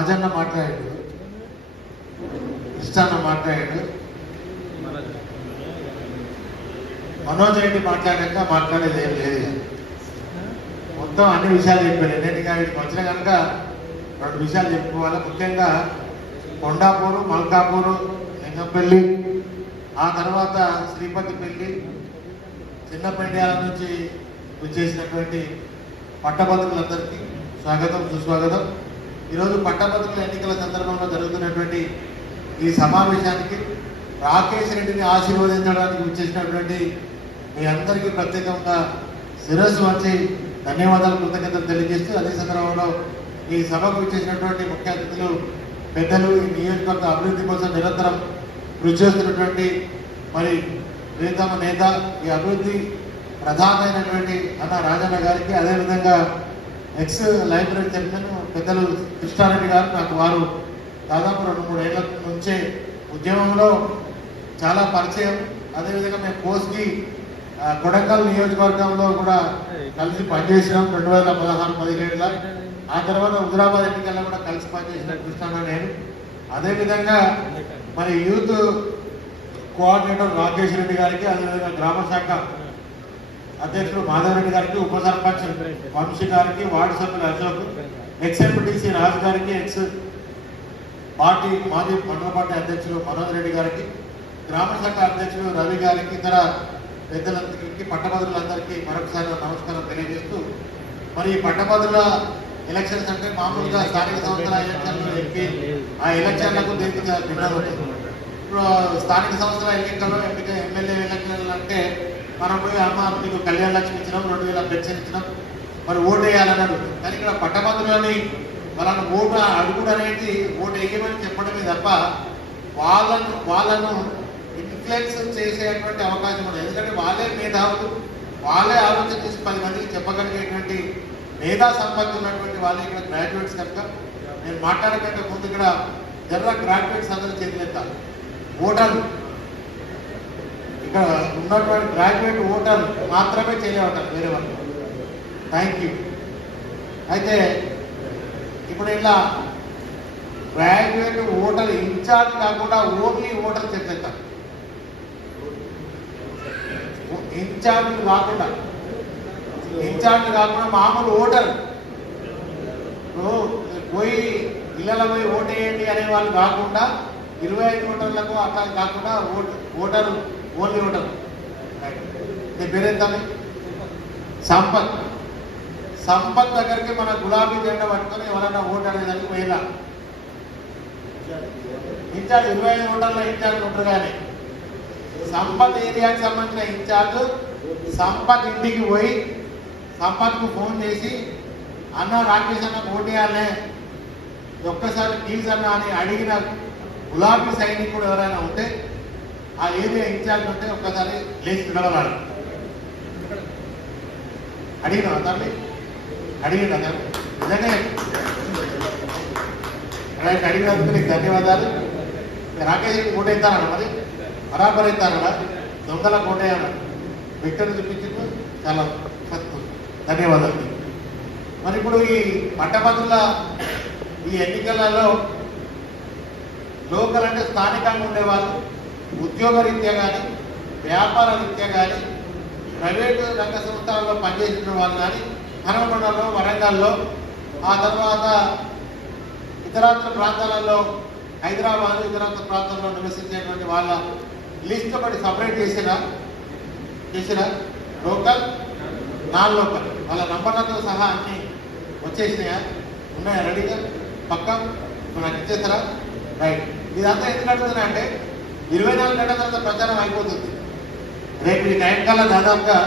రాజన్న మాట్లాడాడు, కృష్ణన్న మాట్లాడాడు, మనోజ్ రెడ్డి మాట్లాడాక మాట్లాడేది ఏం లేదు. మొత్తం అన్ని విషయాలు చెప్పాడు. ఎన్నిటిగా వీటికి వచ్చిన కనుక 2 విషయాలు చెప్పుకోవాలి. ముఖ్యంగా కొండాపూరు, మల్కాపూరు, లింగంపల్లి, ఆ తర్వాత శ్రీపతిపల్లి, చిన్నపెండ్యాల నుంచి వచ్చేసినటువంటి పట్టభద్రులందరికీ స్వాగతం, సుస్వాగతం. ఈరోజు పట్టభద్రుల ఎన్నికల సందర్భంలో జరుగుతున్నటువంటి ఈ సమావేశానికి రాకేష్ రెడ్డిని ఆశీర్వదించడానికి వచ్చేసినటువంటి మీ అందరికీ ప్రత్యేకంగా శిరస్సు వంచి ధన్యవాదాలు, కృతజ్ఞతలు తెలియజేస్తూ, అదే సందర్భంలో ఈ సభకు వచ్చేసినటువంటి ముఖ్య అతిథులు పెద్దలు, ఈ నియోజకవర్గ అభివృద్ధి కోసం నిరంతరం కృషి చేస్తున్నటువంటి మరి ప్రియతమ నేత, ఈ అభివృద్ధి ప్రధాన అయినటువంటి అన్న రాజన్న గారికి, అదేవిధంగా ఎక్స్ లైబ్రరీ చైర్మన్ పెద్దలు కృష్ణారెడ్డి గారు, నాకు వారు దాదాపు 2-3 ఏళ్ల నుంచే ఉద్యమంలో చాలా పరిచయం. అదేవిధంగా మేము కోస్గి కొడంగల్ నియోజకవర్గంలో కూడా కలిసి పనిచేసినాం 2016-17లో. ఆ తర్వాత హుజరాబాద్ ఎన్నికల్లో కూడా కలిసి పనిచేసిన కృష్ణాన్న నేను. అదేవిధంగా మరి యూత్ కోఆర్డినేటర్ రాకేష్ రెడ్డి గారికి, అదేవిధంగా గ్రామ శాఖ అధ్యక్షుడు మాధవరెడ్డి గారికి, ఉప సర్పంచ్ వంశీ గారికి, వార్డు సభ్యులు అశోక్, ఎక్స్ఎంపీటీసీ రాజు గారికి, ఎక్స్ పార్టీ మాజీ మండల పార్టీ అధ్యక్షుడు మనోజ్ రెడ్డి గారికి, గ్రామ శాఖ అధ్యక్షుడు రవి గారికి, ఇతర పెద్దలందరికీ, పట్టభద్రులందరికీ మరొకసారి నమస్కారం తెలియజేస్తూ, మరి ఈ పట్టభద్రుల ఎలక్షన్స్ అంటే మామూలుగా స్థానిక సంస్థల ఎలక్షన్లు ఎంపీ ఆ ఎలక్షన్లకు దీనికి భిన్నం ఉంటుంది. ఇప్పుడు స్థానిక సంస్థల ఎన్నికల్లో ఎమ్మెల్యే ఎలక్షన్లు అంటే మనం పోయి అమ్మ మీకు కళ్యాణ లక్ష్మి ఇచ్చినాం, 2000 పెన్షన్ ఇచ్చినాం, మరి ఓటు వేయాలని అడుగుతుంది. కానీ ఇక్కడ పట్టభద్రులని వాళ్ళను ఓటు అడుగుడు అనేది ఓటు వేయమని చెప్పడమే తప్ప వాళ్ళను ఇన్ఫ్లుయెన్స్ చేసేటువంటి అవకాశం ఉంది. ఎందుకంటే వాళ్ళే మేధావులు, వాళ్ళే ఆలోచన చేసి 10 మందికి చెప్పగలిగేటువంటి మేధా సంపత్తి ఉన్నటువంటి వాళ్ళే ఇక్కడ గ్రాడ్యుయేట్స్ కనుక నేను మాట్లాడకంటే ముందు ఇక్కడ జనరల్ గ్రాడ్యుయేట్స్ అందరూ చేతులెత్తాలి. ఓటర్లు ఇక్కడ ఉన్నటువంటి గ్రాడ్యుయేట్ ఓటర్లు మాత్రమే చేయలేవుతారు, వేరే వాళ్ళు. Thank you. అయితే ఇప్పుడు ఇలా గ్రాడ్యుయేట్ ఓటర్ ఇన్ఛార్జ్ కాకుండా ఓన్లీ ఓటర్ చేతులెత్తాలి. ఇన్ఛార్జ్ కాకుండా మామూలు ఓటర్ పోయి ఇళ్ళలో పోయి ఓటేయండి అనే వాళ్ళు కాకుండా 25 ఓటర్లకు అట్లా కాకుండా ఓటరు ఓన్లీ ఓటర్. నీ పేరేంత? సంపత్ దగ్గరికి మన గులాబీ జెండా పట్టుకొని ఎవరైనా ఓటు అనేదానికి పోయినా ఇన్ఛార్జ్ 25 ఓటర్ల ఇన్ఛార్జ్ ఉంటారు. కానీ సంపత్ ఏరియాకి సంబంధించిన ఇన్ఛార్జ్ సంపత్ ఇంటికి పోయి సంపత్కు ఫోన్ చేసి అన్న రాకేష్ అన్న ఓటేయాలనే ఒక్కసారి ప్లీజ్ అన్న అని అడిగిన గులాబీ సైనికుడు ఎవరైనా ఉంటే ఆ ఏరియా ఇన్ఛార్జ్ ఉంటే ఒక్కసారి లేచి నిలబడాలి. అడిగిన అతన్ని నిజంగా అడిగినందుకు నీకు ధన్యవాదాలు. రాకేష్ ఓటేస్తానన్న, మరి బరాబర్ అవుతానడా, దొంగల ఓటేయాలన్న వ్యక్తిని చూపించింది. చాలా ధన్యవాదాలు. మరి ఇప్పుడు ఈ పట్టభద్రుల ఈ ఎన్నికలలో లోకల్ అంటే స్థానికంగా ఉండేవాళ్ళు, ఉద్యోగ రీత్యా కానీ, వ్యాపార రీత్యా కానీ, ప్రైవేటు రంగ సంస్థలలో పనిచేసిన వాళ్ళు కానీ, హనుమకొండలో, వరంగల్లో, ఆ తర్వాత ఇతరాత్ర ప్రాంతాలలో, హైదరాబాద్ ఇతరాత్ర ప్రాంతాల్లో నివసించేటువంటి వాళ్ళ లిస్ట్ ఒకటి సపరేట్ చేసినా లోకల్, నాన్ లోకల్ వాళ్ళ నంబర్లతో సహా అన్నీ వచ్చేసినాయా, ఉన్నాయా రెడీగా? పక్కా నాకు ఇచ్చేస్తారా? రైట్. ఇదంతా ఎందుకు అడుగుతున్నా అంటే 24 గంటల తర్వాత ప్రచారం అయిపోతుంది. రేపు ఈ టైం కల్లా దాదాపుగా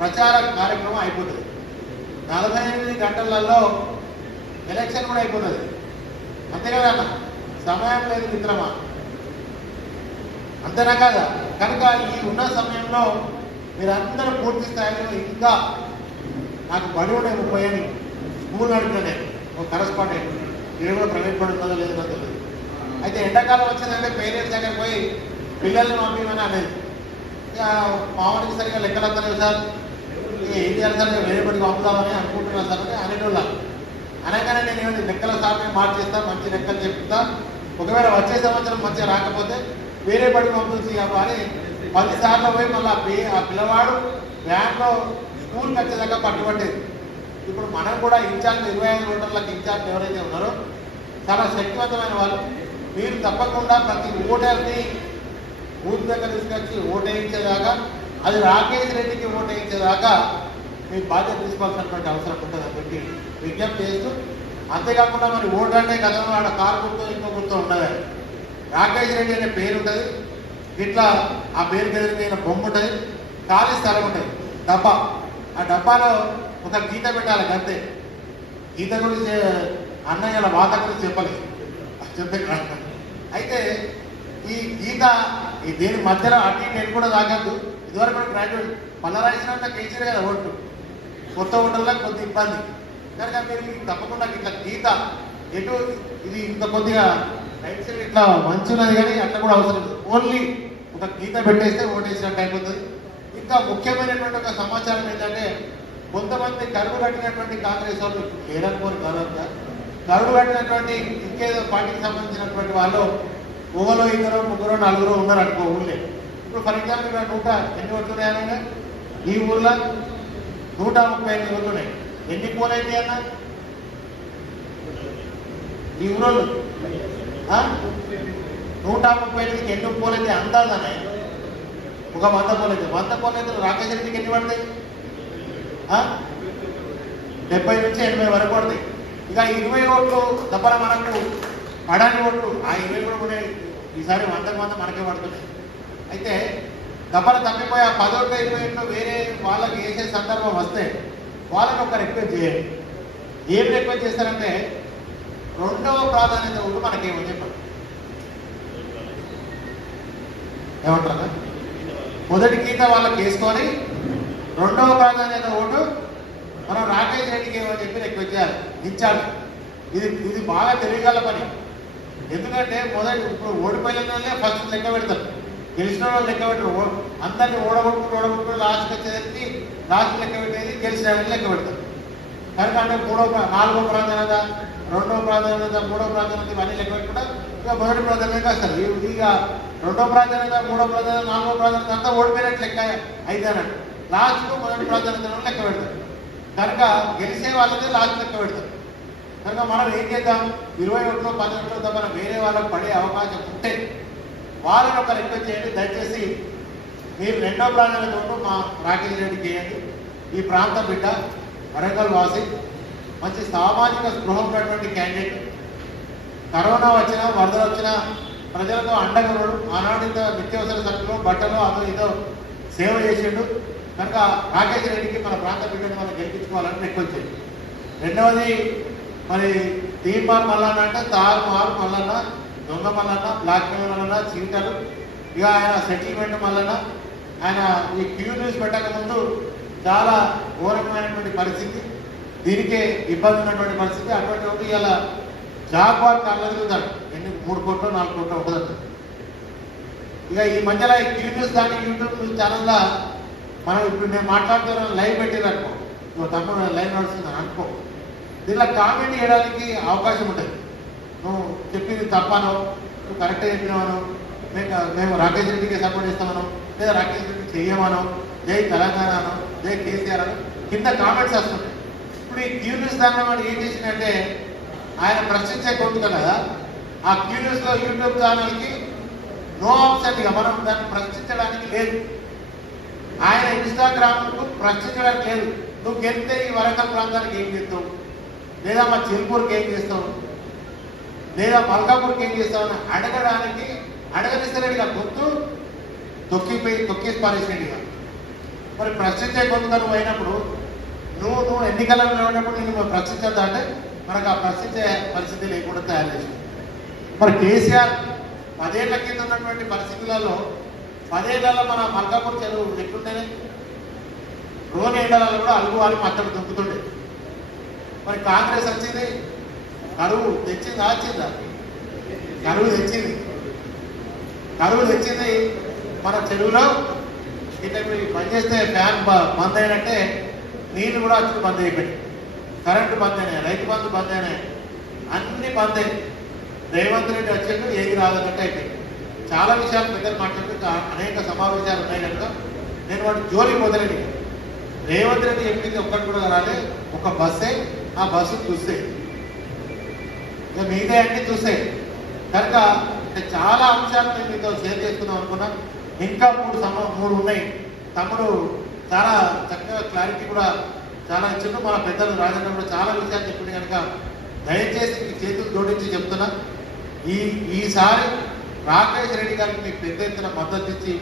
ప్రచార కార్యక్రమం అయిపోతుంది. 48 గంటలలో ఎలక్షన్ కూడా అయిపోతుంది. అంతే కదా అన్న? సమయం లేదు మిత్రమా, అంతేనా కాదా? కనుక ఈ ఉన్న సమయంలో మీరందరూ పూర్తి స్థాయిలో ఇంకా నాకు బడి ఉండే 30 అని స్కూల్ నడిపినే ఒక కరస్పాండెంట్ ఏదో ప్రైవేట్ బడి ఉందో లేదో తెలియదు. అయితే ఎండాకాలం వచ్చిందంటే పేరెంట్స్ దగ్గర పోయి పిల్లల్ని పంపించమని అనేది. ఇక మామూలుగా సరిగా లెక్కలంతా లేవు సార్, ఏం చేయాలి సార్, వేరే బడికి పంపుదామని అనుకుంటున్నాను సార్ అని అనేటోళ్ళ. అనగానే నేను ఏమైనా లెక్కల సార్ని మార్చేస్తా, మంచి లెక్కలు చెప్తా, ఒకవేళ వచ్చే సంవత్సరం మంచిగా రాకపోతే వేరే బడి పంపించి అని 10 సార్లు పోయి మళ్ళీ ఆ పిల్లవాడు వ్యాన్లో స్కూల్కి వచ్చేదాకా పట్టుబట్టేది. ఇప్పుడు మనం కూడా ఇన్ఛార్జ్ 25 ఓటర్లకు ఇన్ఛార్జ్ ఎవరైతే ఉన్నారో చాలా శక్తివంతమైన వాళ్ళు. మీరు తప్పకుండా ప్రతి ఓటర్ని బూత్ దగ్గర తీసుకొచ్చి ఓటేయించేదాకా, అది రాకేష్ రెడ్డికి ఓటేయించేదాకా మీ బాధ్యత తీసుకోవాల్సినటువంటి అవసరం ఉంటుందని చెప్పి విజ్ఞప్తి చేస్తూ, అంతేకాకుండా మరి ఓటు అంటే గతంలో ఆడ కారు గుర్తు ఇంకో గుర్తు ఉండదు. రాకేష్ రెడ్డి అనే పేరు ఉంటుంది, ఇట్లా ఆ పేరుకి ఎదురైన బొమ్మ ఉంటుంది, ఖాళీ స్థలం ఉంటుంది, డబ్బా. ఆ డబ్బాలో ఒక గీత పెట్టాలి అంతే. గీత గురించి అన్నయ్యల వాత గురించి చెప్పలేదు, చెప్తే అయితే ఈ గీత ఈ దేని మధ్యలో అటు నేను కూడా తాగద్దు. ఇదివరకు గ్రాడ్యుయేట్ పల్లరాయిసినంత కేసీఆర్ కదా ఓట్లు, కొత్త ఓటర్లకు కొద్ది ఇబ్బంది కనుక మీరు తప్పకుండా ఇట్లా గీత ఎటు ఇది ఇంత కొద్దిగా రైట్ సైడ్ ఇట్లా మంచి ఉన్నది కానీ అట్లా కూడా అవసరం లేదు. ఓన్లీ ఒక గీత పెట్టేస్తే ఓటేసినట్టు అయిపోతుంది. ఇంకా ముఖ్యమైనటువంటి ఒక సమాచారం ఏంటంటే, కొంతమంది కరువు కట్టినటువంటి కాంగ్రెస్ వాళ్ళు లేదనుకోని కాదంతా, కరువు కట్టినటువంటి ఇంకేదో పార్టీకి సంబంధించినటువంటి వాళ్ళు ఊహలో 2, 3, 4 ఉన్నారు అనుకో ఊళ్ళే. ఇప్పుడు ఫర్ ఎగ్జాంపుల్ ఇక్కడ ఎన్ని ఓట్లు ఉన్నాయనగా ఈ ఊర్లో 138 ఓట్లు ఉన్నాయి. ఎన్ని పోలైతే అన్న ఈ ఊరోళ్ళు 138కి ఎన్ని పోలైతే అందాదనే ఒక 100 పోలైతే 100 పోలైతే రాకేష్ రెడ్డికి ఎన్ని పడతాయి? 70 నుంచి 80 వరకు పడతాయి. ఇక 20 ఓట్లు తప్పన మనకు పడని ఓట్లు ఆ 20 కూడా ఉన్నాయి. ఈసారి 100కు 100 మనకే పడుతున్నాయి. అయితే తప్పన తప్పిపోయి ఆ 10 ఓట్లు 20 ఓట్లు వేరే వాళ్ళకి వేసే సందర్భం వస్తే వాళ్ళని ఒక రిక్వెస్ట్ చేయండి. ఏం రిక్వెస్ట్ చేస్తారంటే, 2వ ప్రాధాన్యత ఓటు మనకేమో చెప్పండి, ఏమంటారా? మొదటి గీత వాళ్ళకి వేసుకొని 2వ ప్రాధాన్యత ఓటు మనం రాకేష్ రెడ్డికి ఏమో చెప్పి రిక్వెస్ట్ చేయాలి, ఇచ్చాలి. ఇది బాగా తెలియగల పని. ఎందుకంటే ఇప్పుడు ఓడిపోయిన ఫస్ట్ లెక్క పెడతారు, గెలిచిన వాళ్ళు లెక్క పెట్టరు. అందరినీ ఓడగొట్టుకుంటూ లాస్ట్కి వచ్చేదానికి లాస్ట్ లెక్క పెట్టేది గెలిచిన లెక్క పెడతారు. కనుక అంటే 4వ ప్రాధాన్యత, 2వ ప్రాధాన్యత, 3వ ప్రాధాన్యత ఇవన్నీ లెక్క పెట్టుకుంటా ఇక మొదటి ప్రాధాన్యత వస్తారు. ఇక 2వ ప్రాధాన్యత, 3వ ప్రాధాన్యత, 4వ ప్రాధాన్యత అంతా ఓడిపోయినట్టు లెక్క అయితేనట్టు లాస్ట్కు మొదటి ప్రాధాన్యతలను లెక్క పెడతారు. కనుక గెలిచే వాళ్ళదే లాస్ట్ లెక్క పెడతారు. కనుక మనం ఏం చేద్దాం, 20 ఓట్లు 10 ఓట్లు తప్ప వేరే వాళ్ళకు పడే అవకాశం ఉంటే వాళ్ళని ఒక రిక్వెస్ట్ చేయండి. దయచేసి మీరు 2వ ప్రాధాన్యత ఓటు మా రాకేష్ రెడ్డికి చేయండి. ఈ ప్రాంత బిడ్డ, వరంగల్ వాసి, మంచి సామాజిక స్పృహ ఉన్నటువంటి క్యాండిడేట్. కరోనా వచ్చినా వరదలు వచ్చినా ప్రజలతో అండగా ఆనాడు నిత్యావసర సరుకులు బట్టలు అదో ఇదో సేవ చేసిండు. కనుక రాకేష్ రెడ్డికి మన ప్రాంత బిడ్డను మనం గెలిపించుకోవాలని రిక్వెస్ట్ చేయండి. రెండవది మరి తీర్మార్ మల్లన్న అంటే తారుమారు మల్లన్న, దొంగ మల్లన్న, బ్లాక్ మెయిల్ మల్లన్న, చీటలు, ఇక ఆయన సెటిల్మెంట్ మల్లన్న. ఆయన ఈ క్యూ న్యూస్ పెట్టక ముందు చాలా ఘోరమైనటువంటి పరిస్థితి, దీనికే ఇబ్బంది ఉన్నటువంటి పరిస్థితి. అటువంటి ఇలా జాగ్వార్ కళ్ళ తిరుగుతాడు, ఎన్ని 3 కోట్లు 4 కోట్లు ఉంటుందంట. ఇక ఈ మధ్యలో ఈ క్యూ న్యూస్ కానీ యూట్యూబ్ న్యూస్ ఛానల్లో మనం ఇప్పుడు నేను మాట్లాడుతున్నా లైవ్ పెట్టేదనుకో, తమ్ముడు లైవ్ నడుస్తుంది అనుకో, దీనిలో కామెంట్ చేయడానికి అవకాశం ఉంటుంది. నువ్వు చెప్పింది తప్పనో, నువ్వు కరెక్ట్గా చెప్పినావనో, మేము రాకేష్ రెడ్డికి సపోర్ట్ చేస్తామనో, లేదా రాకేష్ రెడ్డి చెయ్యమనో, జై తెలంగాణ అనో, జై కేసీఆర్ అనో కింద కామెంట్స్ వస్తుంటాయి. ఇప్పుడు ఈ క్యూ న్యూస్ దాంట్లో మనం ఏం చేసిందంటే, ఆయన ప్రశ్నించే కొడుకు కదా, ఆ క్యూ న్యూస్లో యూట్యూబ్ ఛానల్కి నో ఆప్షన్, ఇక మనం దాన్ని ప్రశ్నించడానికి లేదు. ఆయన ఇన్స్టాగ్రామ్కు ప్రశ్నించడానికి లేదు. నువ్వు గెలిస్తే ఈ వరంగల్ ప్రాంతానికి ఏం చేస్తావు, లేదా మా చిల్పూర్కి ఏం చేస్తావు, లేదా మల్కాపూర్కి ఏం చేస్తావు అని అడగడానికి అడగనిస్తలేడుగా, గొంతు తొక్కేసి పారేసినట్టుగా. మరి ప్రశ్నించే గొంతుగా నువ్వు అయినప్పుడు నువ్వు ఎన్నికల్లో నిలబడినప్పుడు నేను ప్రశ్నించద్దా అంటే మనకు ఆ ప్రశ్నించే పరిస్థితి లేకుండా తయారు చేసింది. మరి కేసీఆర్ 10 ఏళ్ల కింద ఉన్నటువంటి పరిస్థితులలో 10 ఏళ్లలో మన మల్కాపూర్ చెరువు ఎట్లుంటేనే రోని ఎండలలో కూడా అలుగు వాళ్ళు అత్తడు దుంకుతుండే. మరి కాంగ్రెస్ వచ్చింది, కరువు తెచ్చిందా వచ్చిందా? కరువు తెచ్చింది. మన చెరువులో ఇట్లా మీరు బంద్ చేస్తే ఫ్యాన్ బంద్ అయినట్టే నీళ్ళు కూడా వచ్చి బంద్ అయిపోయింది. కరెంటు బంద్ అయినాయి, రైతు బంధు బంద్ అయినాయి, అన్ని బంద్ అయ్యాయి. రేవంత్ రెడ్డి వచ్చాక ఏది రాదన్నట్టు అయిపోయింది. చాలా విషయాలు పెద్దలు మాట్లాడుతూ అనేక సమావేశాలు ఉన్నాయి కనుక నేను వాటి జోలికి మొదలైన. రేవంత్ రెడ్డి చెప్పింది ఒక్కటి కూడా రాలే, ఒక బస్సే, ఆ బస్సు చూస్తే ఇక మిగతా అన్ని చూస్తే కనుక చాలా అంశాలు మేము మీతో షేర్ చేసుకుందాం అనుకున్నాం. ఇంకా మూడు ఉన్నాయి. తమ్ముడు చాలా చక్కగా క్లారిటీ కూడా చాలా ఇచ్చిండు. మన పెద్దలు రాజన్న కూడా చాలా విషయాలు చెప్పింది కనుక దయచేసి మీ చేతులు జోడించి చెప్తున్నా, ఈసారి రాకేష్ రెడ్డి గారికి మీకు పెద్ద ఎత్తున మద్దతు ఇచ్చి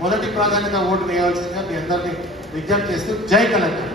మొదటి ప్రాధాన్యత ఓటు వేయవలసిందిగా మీ అందరినీ విజ్ఞప్తి చేస్తూ జై కలెక్టర్.